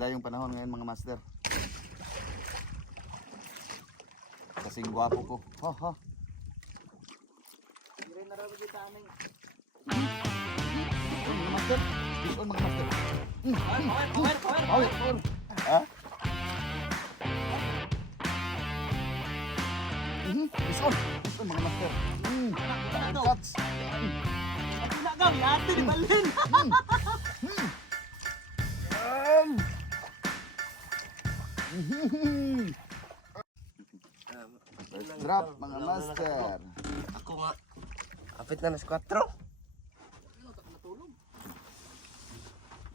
Maganda yung panahon ngayon mga master. Kasing gwapo ko. Ha ha. Dire na raw kita aming. Mga master. Fish on mga master. Power. Ha? Fish on mga master. Catch. Wala ka, yate di balin. First drop mga master. Ako nga. Kapit na nas 4.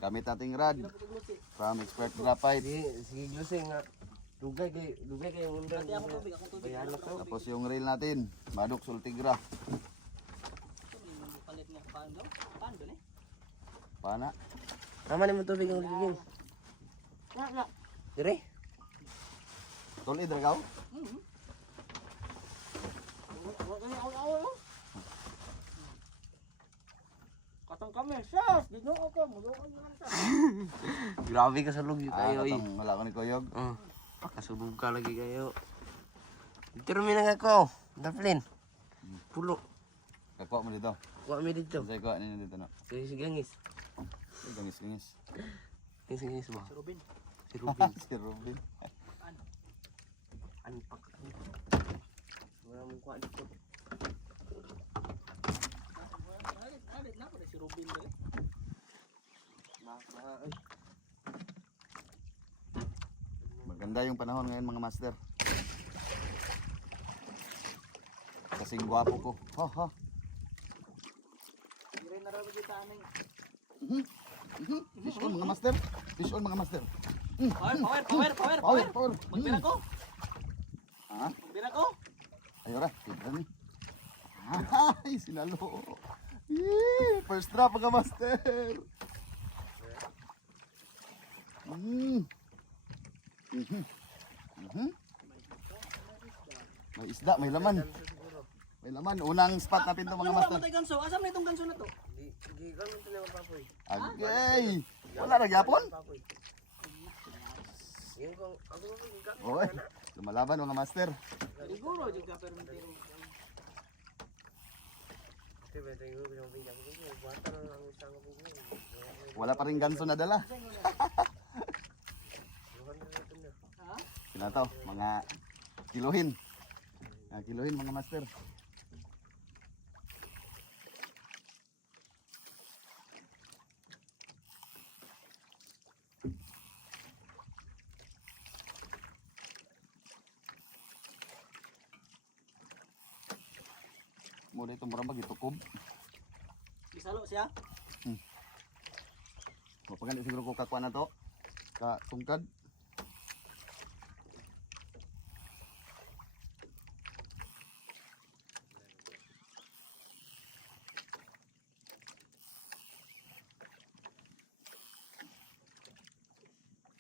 Gamit nating rod from Expert Graphite. Sige glusing nga. Dugay kay undan. Bayan na to. Tapos yung reel natin, Madok Sultigra. Palit niya paano? Paano ni? Pana. Tama ni mo tubig ang ligigin. Nga. Dire. Tol idragaw. Katang kami, sas! Dito ako, mulungan naman sa. Grabe ka sa lugi kayo eh. Katong wala ko ni Koyog. Pakasubog ka lagi kayo. Dito rin na ako. Daplin. Pulo. Kakuha mo dito. Kuha mi dito. Say kuha ninyo dito no. Si gangis. Gangis-gangis. Si gangis ba? Si Robin. Si Ruben. Si Robin. Anpak. Wala mong kuha dito. Alit na po si Robin dali. Maganda yung panahon ngayon mga master. Kasing gwapo ko. Ha ha. Dire na raw kita aming. Fish on mga master. Fish on mga master. Power. Magbira ko. Ha? Magbira ko. Ayora, tignan ni. Ay, sinalo. First drop mga master. May isda, may laman. May laman. Unang spot natin to mga Ano master. ba matay ganso? Asam na itong ganso na to? Di ganun to na papoy. Agay! Wala na gyapon? Papoy. Yung kung ako ba giga. Oy, lumalaban mga master. Siguro jud ka pero hindi. Diba tayo yung bilang ko. Buhatan na ang isang ko. Wala pa rin ganso na dala. Ha? Sila to, mga kiluhin. Kiluhin mga master. Muna itong murang magitukob. Isalo siya. Mapaganda siguro ko kakuha na to. Katungkad.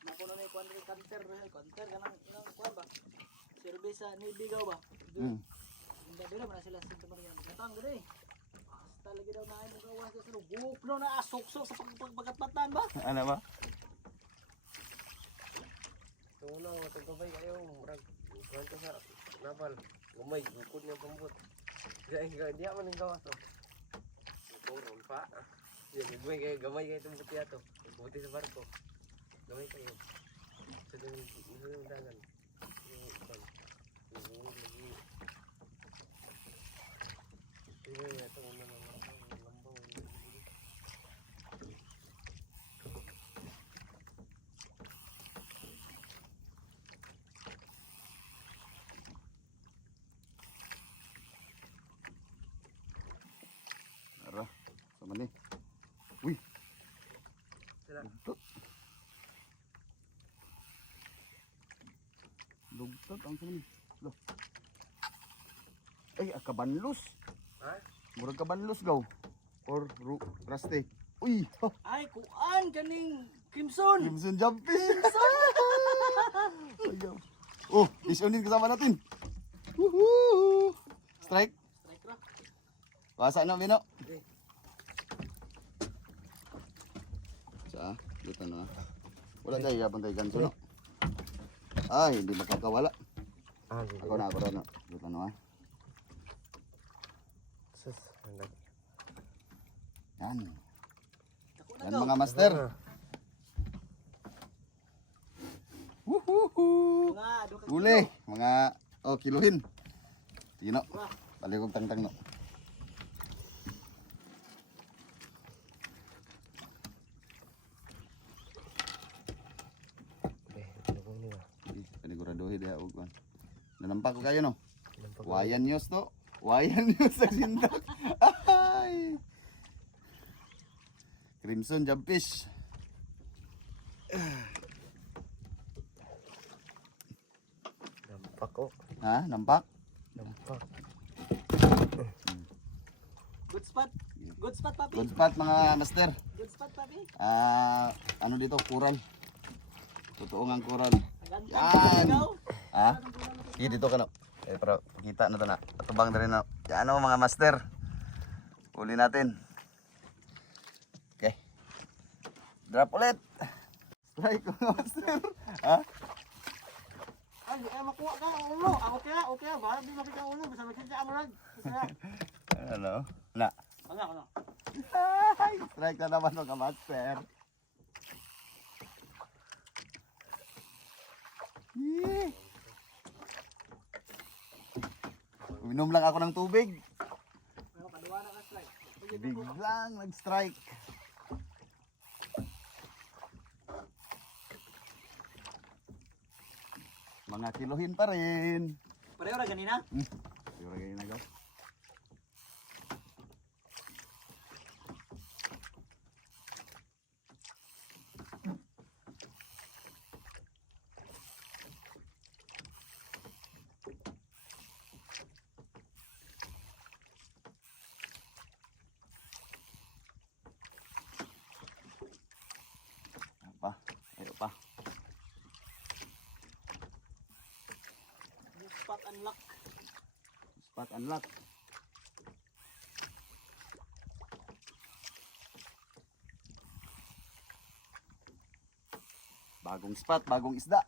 Nakuno ni Quandre Canter kanang inang kuan ba? Service sa Nibigaw ba? Hindi biro man sila sa Maria. Katang gani. Basta lagi daw na ay mo gawas sa silo. Gupno na asok-sok sa pagbagat-batan ba? Ano ba? Tunguna mo tagabay kayo murag. Kwento sa napal. Gumay bukod niya pambot. Dia man ang gawas to. Turon pa. Gamay kayo itong buti ato. Buti sa barko. Gamay kayo. Sa yung dagan. Ara, sama ni. Uy. Lugtot ang sama ni. Loh. Ay, kabanlos. Ha? Murag kabanlos gaw. Or raste. Uy, ha. Ay kuan kaning Crimson. Crimson jumping. Oh, isonin kasama natin. Woohoo! Strike. Strike ra. Basa na, Mino. Sa, luto na. Wala tayo, yapon tayo ganso, no? Ay, hindi makakawala. Di Ako na, no? Dito na, ha? Sus, handag. Yan. Ako na Yan daw. mga master. Mga duha ka Uli, mga kiluhin. Tino. Wah. Paligog tangtang no. Lagong nila. Paniguraduhin dia og kuan. Nanampak ko kayo no. Nampak Wayan news to. Wayan news sa sindak. Ay. Crimson Jumpfish. nampak ko. Ha, nampak? Nampak. Good spot. Good spot, papi. Good spot mga master. Good spot, papi. Ano dito, kural. Totoo ngang kural. Gantang Yan. bigaw. Ha? Sige dito ka no. Para kita na to na. Atubang na rin na. Yan o mga master. Uli natin. Okay. Drop ulit. Strike mga master. Ha? Ay, makuha ka ang ulo. Okay. Bahala di mapit ang ulo. Basta magkita ang ulo. Ano? Na. Ano? Ay, strike na naman mga master. Yee. Uminom lang ako ng tubig. Ano, kaduwa na ka strike. Biglang nag-strike. Mga kilohin pa rin. Pareho na ganina. Siguro ganyan na go. Ayo pa. Good spot unlock. Spot unlock. Bagong spot, bagong isda.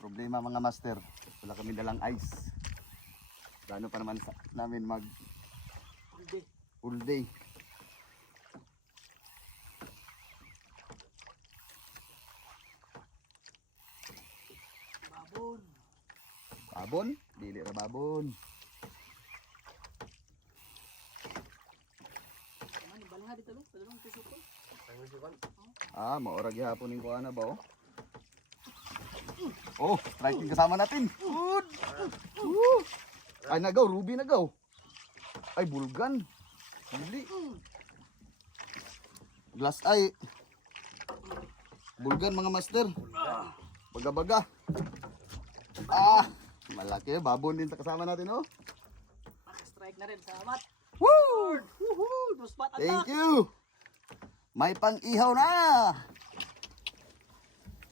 Problema mga master, wala kami dalang ice. Gano pa naman namin mag Hindi. full day. Babon. Babon? Dili ra babon. Ano, balha dito lo. Padulong piso ko. Ang sukan. Maorag gihapon ning kuana ba oh. Oh, striking kasama natin. Good. Ay nagaw, ruby nagaw. Ay bulgan. Dili. Glass eye. Bulgan mga master. Baga-baga. Malaki babon din sa kasama natin oh. Strike na rin. Salamat. Woo! Woohoo! Good spot unlock. Thank you. May pang-ihaw na.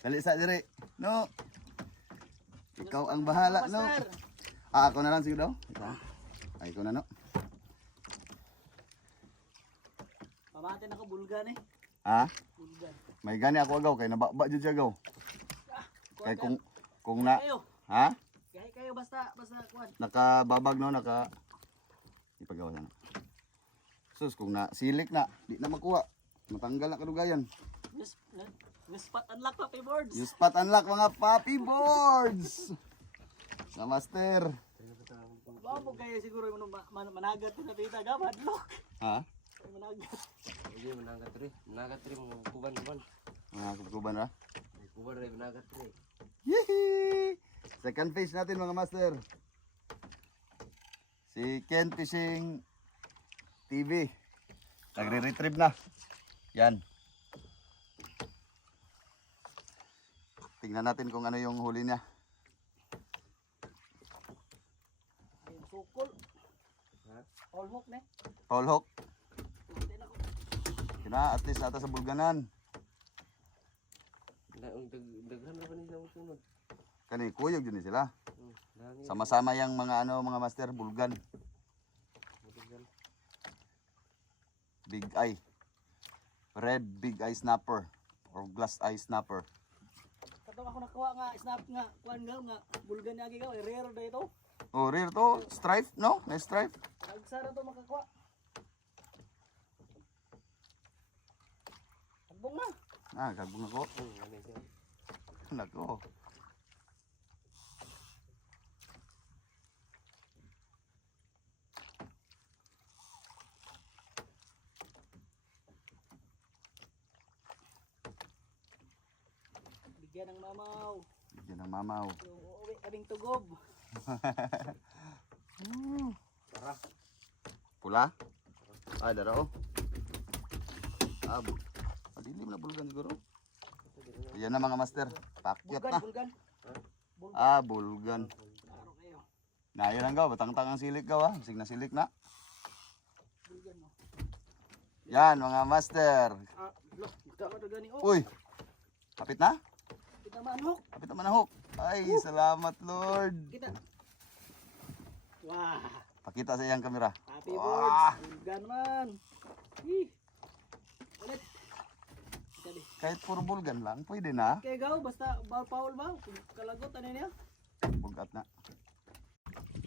Dali sa dire. No. Ikaw ang bahala, no. Master. Ako na lang siguro daw. Ay, ikaw na, no. Pamatin ako bulgan eh. Ha? Bulgan. May gani ako agaw kay nababa jud siya agaw. Kay kung na Kayo. ha? Kayo basta kuan. Nakababag no, ipagawa na. Sus kung na silik na, di na makuha. Matanggal na kadugayan. Good spot unlock, papi boards. Yung spot unlock mga puppy boards. Sa master. Bawa mo kayo siguro yung managat na pita gabad lock. Ha? Managat. Hindi managat rin. Managat rin mo kuban kuban. Mga kuban ra. Kuban rin managat rin. Yee! Second fish natin mga master. Si Ken Fishing TV. Nagre-retrieve na. Yan. Tingnan natin kung ano yung huli niya. Ayun, sukol. Ha? All hook ne. Paul Hook. Hindi na ko. Kina at least ata sa bulganan. Daghan na ba nila mo sunod? Kani kuyog din sila. Dami. Sama-sama yang mga mga master bulgan. Daghan. Big eye. Red big eye snapper or glass eye snapper. Katong ako nakuha nga snap nga kuan nga bulgan niya gigaw rare day to. Oh, rare to. Stripe, no? May stripe. Nagsara to makakuha. Tagbong na. Ah, kagbong ako. Ano siya? Nako. Bigyan ng mamaw. Yan ang mamaw. Yung uuwi kaming tugob. Tara. Pula? Ah, daro. Ah, madilim na bulgan siguro. Yan na mga master. Pakyat Bulgan, na. bulgan. Ah, bulgan. Klaro kayo. Nayo lang gaw, batang-tang ang silik gaw ah. Sig na silik na. Bulgan mo. Yan mga master. Ah, look, tama to gani. Oh, Uy. Kapit na? kita manok. Kapit naman ang hook. Ay, salamat Lord. Kita. Wah, Pakita sa iyang kamera. happy Wah. birds. Bulgan man. Ih. Ulit. Kita di. Kahit puro bulgan lang, pwede na. Kaya gaw, basta foul ba? Kalagot, ano niya? Bugat na.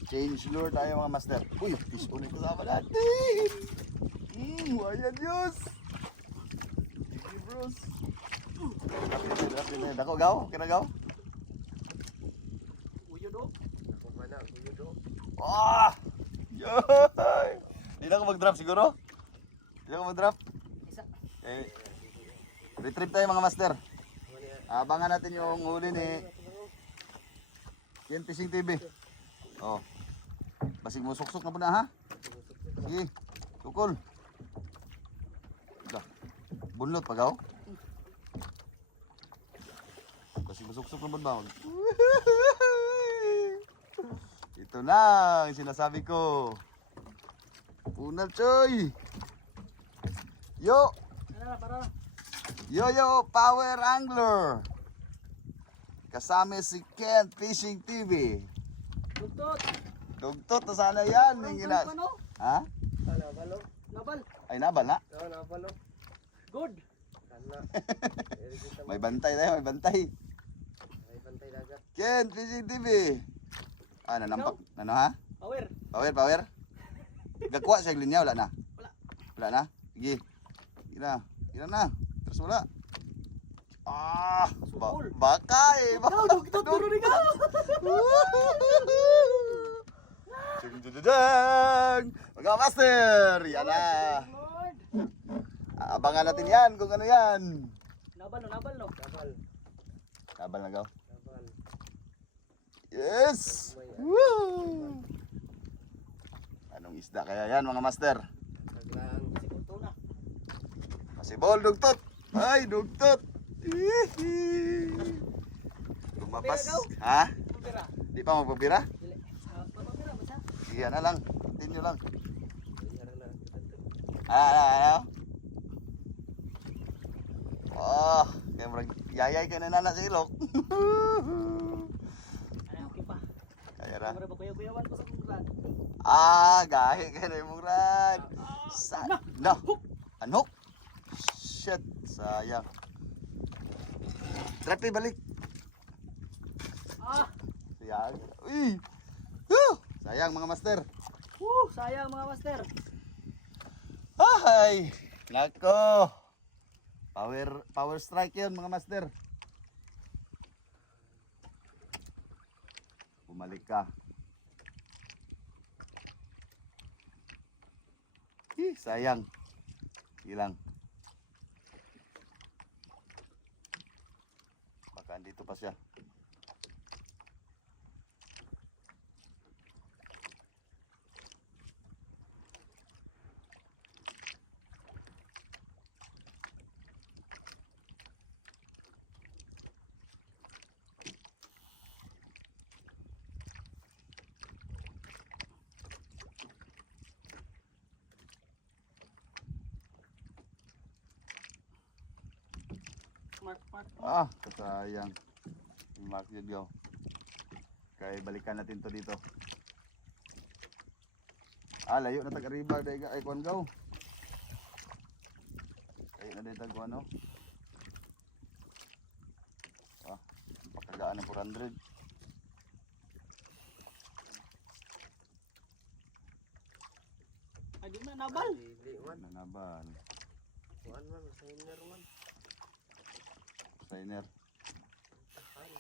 Change lure tayo mga master. Uy, fish ulit kasama natin. Waya Diyos. Sige bros. Rapid na. Dako gaw, kira gaw. Uyo do. Ako pa na, kuyo do. Ah! Yoy! Di na ako mag-drop siguro? Di na ako mag-drop? Isa. Eh, retrieve tayo mga master. Ano niya? Abangan natin yung huli ni Ken Fishing TV. Oh. Basig mo suksok na po na ha? Sige. Tukol. Dah. Bunlot pa gaw. Basig mo suksok na po ba? Ito na ang sinasabi ko. Unal choy. Yo. Ano na, para na. Yo Power Angler. Kasama si Ken Fishing TV. Tugtot. Dugtot na sana yan. Parang Yung gina... ano? Ha? Nabalo. Nabal. Ay nabal na. Oo, nabalo. Good. Kana. May bantay tayo, may bantay. May pantay dagat. Ken Fishing TV. Ah, nanampak. Ano ha? Power. Power. Gakuha siya yung linya, wala na. Wala. Wala na? Sige. Sige na. Sige na. Terus wala. Ah, Sukol. baka eh. Ikaw, dugtot. Turo ni ka. Dang! Mga master! Yan na! Lord. Abangan natin yan kung ano yan. Nabal no, nabal no. Nabal. Kabal na gaw. Nabal. Yes! Woo! Anong isda kaya yan mga master? Saglang. Siguro to na. Masibol, dugtot! Ay, dugtot! Hihi! Lumabas. Ha? Pabira. Di pa magpapira? Dili. Pabira ba siya? Sige na lang. Tinyo lang. Ayara na. Ano? Oh, kaya marag yayay ka na nana sa ilok. Ano, okay pa. Kaya ra. Kamara ba kuya-kuyawan ko sa kumbrad. Ah, gahi ka na yung murad. No. Anok? Shit, sayang. Trapi balik. Ah! Sayang. Uy! Huh! Sayang mga master. Sayang mga master. Ay! Nako! Power strike yun mga master. Bumalik ka. Sayang. Hilang. Baka andito pa siya. Mark. Ah, kasayang. Mark yun yo. Kaya balikan natin to dito. Ah, layo na taga-riba. Ay, kuwan gaw. na dito ko ano. Pagkagaan ng 400. Ay, di na nabal. Dili man. Nanabal. Kuan man, signer man. Signer. Ay,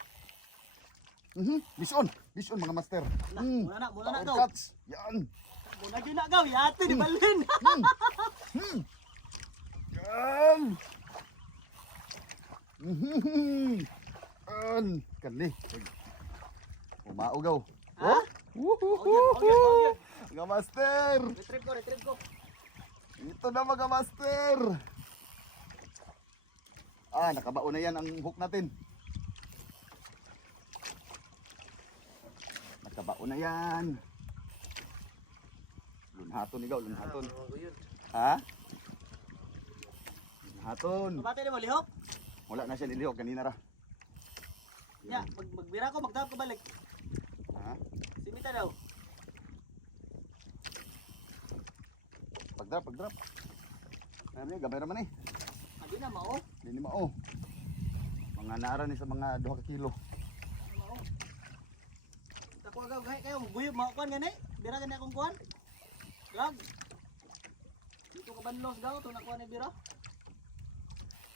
Bison! Bison mga master. Na, muna na Power daw. cuts. Yan. Muna dyan na gaw, yate di balhin. Yan. Yan. Kani. Umaugaw. Ha? Woohoo! Mga master. Retrieve ko. Ito na mga master. Nakabaon na yan ang hook natin. Nakabaon na yan. Lunhaton ikaw, lunhaton. maguyod. Ha? Lunhaton. Mabati na mo, lihok. Wala na siya nilihok kanina ra. Ya, magbira ko, magdahap ko balik. Ha? Simita daw. Pagdrop. Ano yun, gamay raman eh. Adi na, mao. Hindi mao. Mga naara ni sa mga 2 ka kilo. Mao. Tako agaw, gahay kayo, guyog, mao kuhan gani. Bira gani akong kuhan. Gag. Dito ka banlos gaw, ito nakuha ni bira.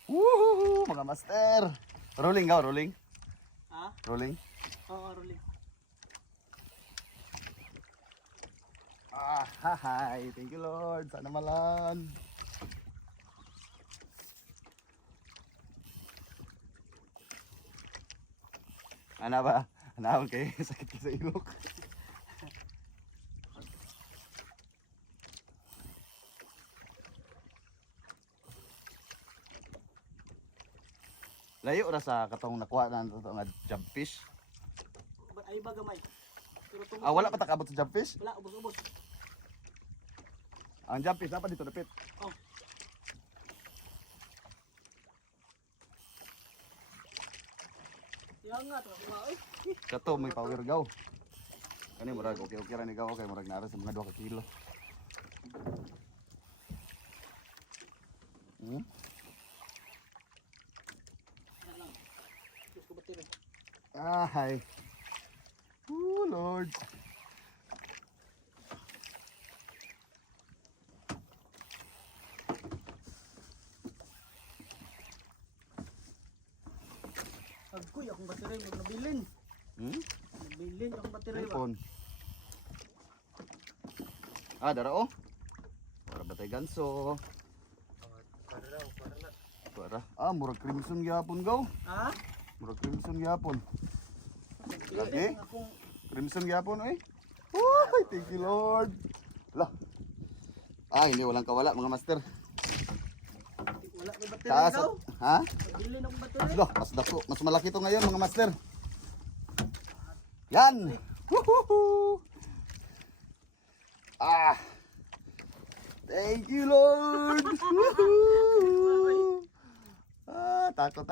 Woohoo! Mga master. Rolling ka, rolling. Ha? Rolling. Oo, rolling. Hi. Thank you Lord. Sana malan. Ano ba? Ano okay? Sakit ka sa ilok. Layo ra sa katong nakuha na ito nga jobfish. Ba't ay ba gamay? Pero tungkol. Wala pa takabot sa jobfish? Wala, ubos-ubos. Ang jobfish na pa dito napit. Oh. Yan nga, ito nga, eh. Kato may power gaw. Kani murag okay ra ni gaw kay murag nara sa mga 2 ka kilo. Yan lang. Diyos ko ba't tira? Hi. Oh Lord. Agkoy, akong battery, huwag nabilin. Nabilin akong battery ba? Telepon. Dara oh. Para batay ganso. Para na. Para. Murag crimson gyapon gaw. Ha? Murag crimson gyapon. Lagi? Lagi? Akong Crimson gyapon eh. Thank you Lord. Lah. Hindi walang kawala mga master. wala may battery Taas. daw. Ha? Nabilin akong battery. Loh, mas dako, mas malaki to ngayon mga master. Yan. Woohoo. Thank you Lord. Woohoo. Takot.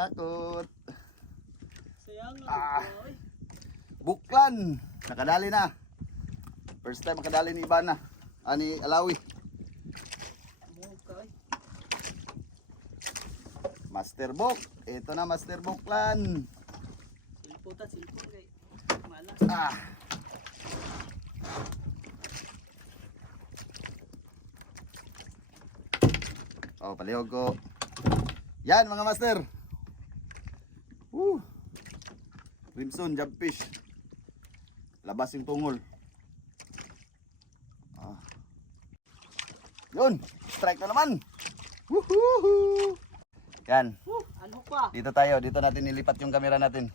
Sayang lang. Ay, Buklan. Nakadali na. First time makadali ni Ibana. Ni Alawi. mukha ay. Master Book. Ito na Master Buklan. Silpon kay. Malas. Palihog ko. Yan mga master. Crimson jobfish. Labas yung tungol. Yun, strike na naman. Woohoo! Yan, Ano pa? dito tayo. Dito natin nilipat yung camera natin.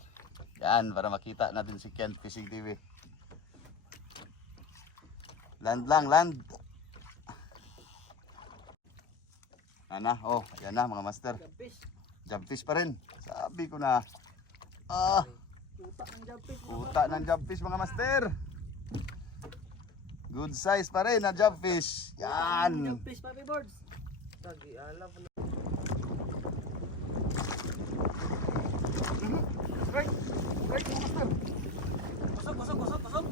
Yan, para makita natin si Kent Fishing TV. Land lang, land. Yan na mga master. Jabfish. Jobfish pa rin. Sabi ko na. Utak ng jabfish. Puta ng jobfish mga master. Good size pa rin na jobfish. Yan. Jabfish, papi boards. Lagi, alam na. Right mga master. Kusog. Kusog.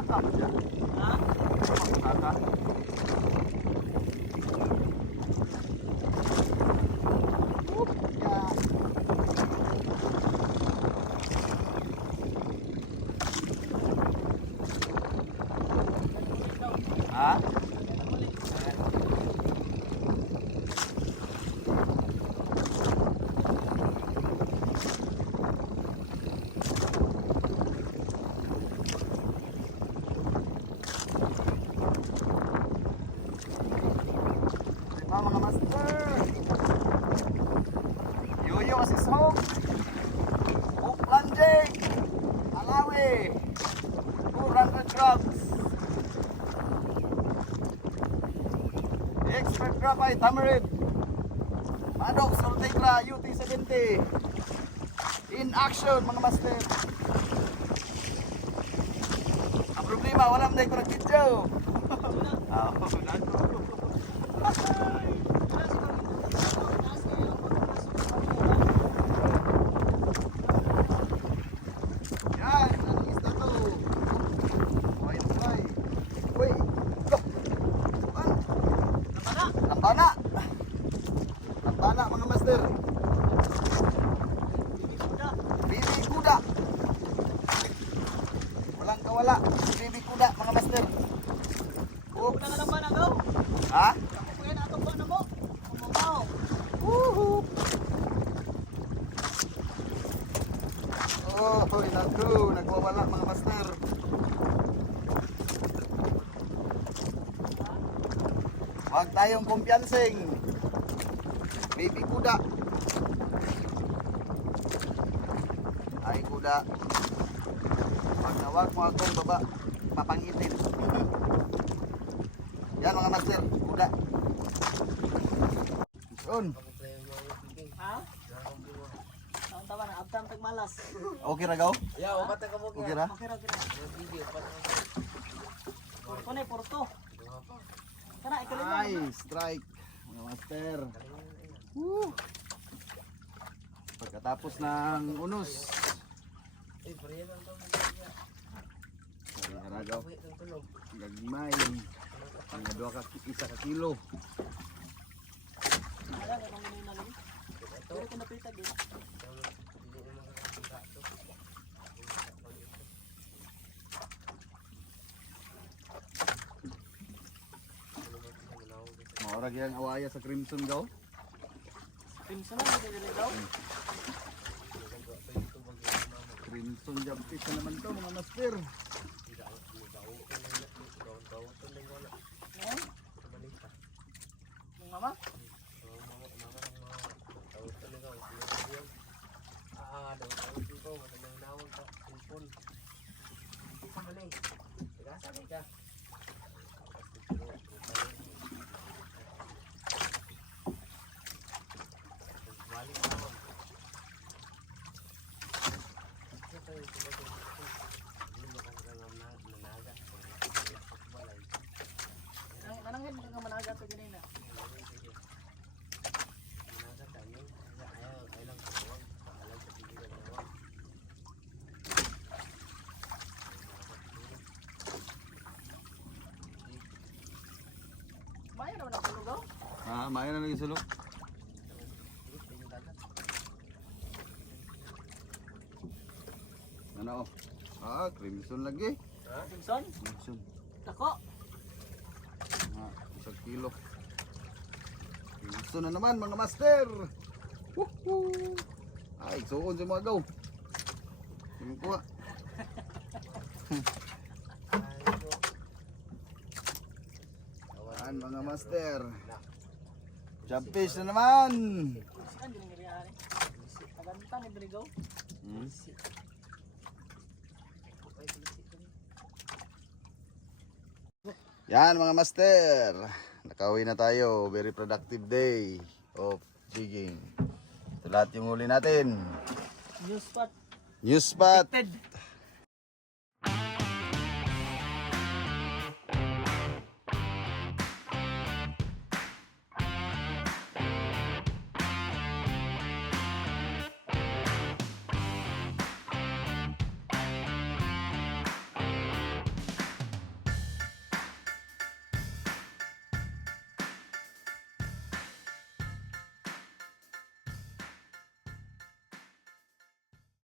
Baka mo siya. Ha? Baka. Ha? Diba mga master? Yoyo kasi smoke. Hook landing. Alawi. 200 grams. Expert graphite tamarind. Manok Sortegra UT70. In action mga master. Ang problema wala mo na ito nag-video. Yan, anong isda to? White fly. Uy, look. An? Lambana. Lambana mga master. Bibi kuda. Walang kawala. Bibi kuda mga master. Oops. Ha? Woohoo. Oh, hoy, naku, nagwawala mga master. Huwag tayong kumpiyansing. Baby kuda. Ay kuda. Huwag na huwag mo akong baba. Papangitin. Yan mga master, kuda. Yun. Ha? Ang tawa na, abtang tagmalas. Okay ra gaw? Ya, bata ka mo Okay ra? Okay ra, okay ra. video pa. Porto na, porto. Kana, ikaw Ay, strike. Mga master. Woo. Pagkatapos ng unos. Eh, pareha lang to. Haragaw. Wait, ang tulog. Gagmay. Mga 1 kilo. Wala, ganang minuna lang. Pero kung napitag eh. Maurag yang awaya sa Crimson gaw. Crimson na, hindi nila daw. Crimson jump fish na naman to mga master. Ayan. Yung mama? Nanangin ka nga managa ito ganina. Maya naman ang tulugaw. Ah, maya na lagi sulok. Ano? Ah, Crimson lagi. Crimson? Crimson. Tako. Ah, 1 kilo. Crimson na naman mga master. Woohoo! Ay, suon sa mga gaw. Sige ko. Yan mga master. Jump-fish na naman. Saan din nangyari? Aganta ni Brigaw. Yan mga master. Nakauwi na tayo. Very productive day of jigging. Ito lahat yung huli natin. New spot. New spot. Detected.